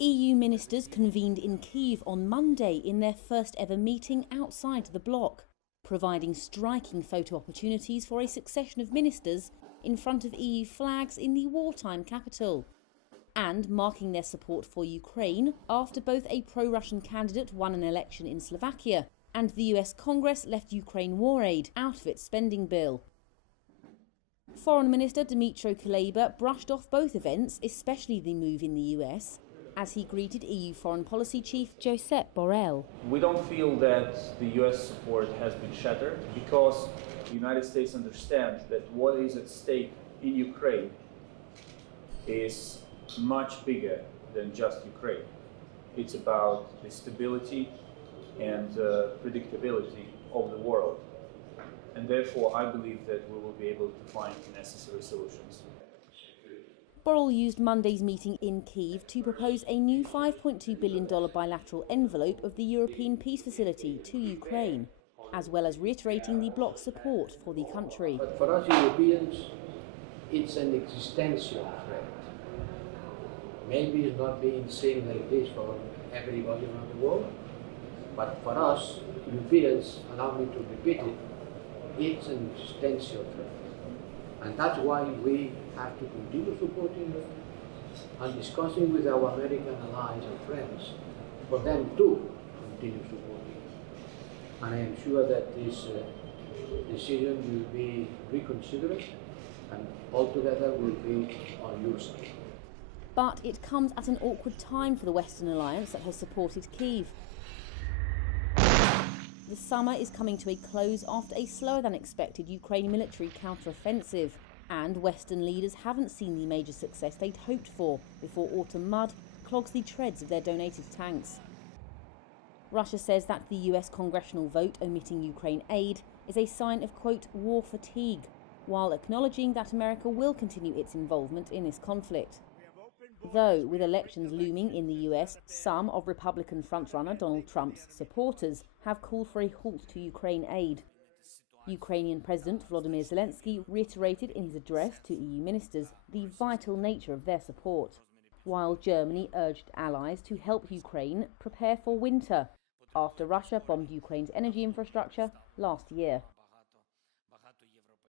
EU ministers convened in Kyiv on Monday in their first ever meeting outside the bloc, providing striking photo opportunities for a succession of ministers in front of EU flags in the wartime capital, and marking their support for Ukraine after both a pro-Russian candidate won an election in Slovakia and the US Congress left Ukraine war aid out of its spending bill. Foreign Minister Dmytro Kuleba brushed off both events, especially the move in the US, as he greeted EU Foreign Policy Chief Josep Borrell. We don't feel that the US support has been shattered because the United States understands that what is at stake in Ukraine is much bigger than just Ukraine. It's about the stability and predictability of the world. And therefore, I believe that we will be able to find the necessary solutions. Borrell used Monday's meeting in Kyiv to propose a new $5.2 billion bilateral envelope of the European Peace Facility to Ukraine, as well as reiterating the bloc's support for the country. But for us Europeans, it's an existential threat. Maybe it's not being seen like this for everybody around the world, but for us Europeans, allow me to repeat it, it's an existential threat. And that's why we have to continue supporting them and discussing with our American allies and friends for them to continue supporting. And I am sure that this decision will be reconsidered and altogether will be on your side. But it comes at an awkward time for the Western alliance that has supported Kyiv. The summer is coming to a close after a slower than expected Ukraine military counter-offensive, and Western leaders haven't seen the major success they'd hoped for before autumn mud clogs the treads of their donated tanks. Russia says that the US congressional vote omitting Ukraine aid is a sign of, quote, war fatigue, while acknowledging that America will continue its involvement in this conflict. Though, with elections looming in the US, some of Republican frontrunner Donald Trump's supporters have called for a halt to Ukraine aid. Ukrainian President Volodymyr Zelensky reiterated in his address to EU ministers the vital nature of their support, while Germany urged allies to help Ukraine prepare for winter after Russia bombed Ukraine's energy infrastructure last year.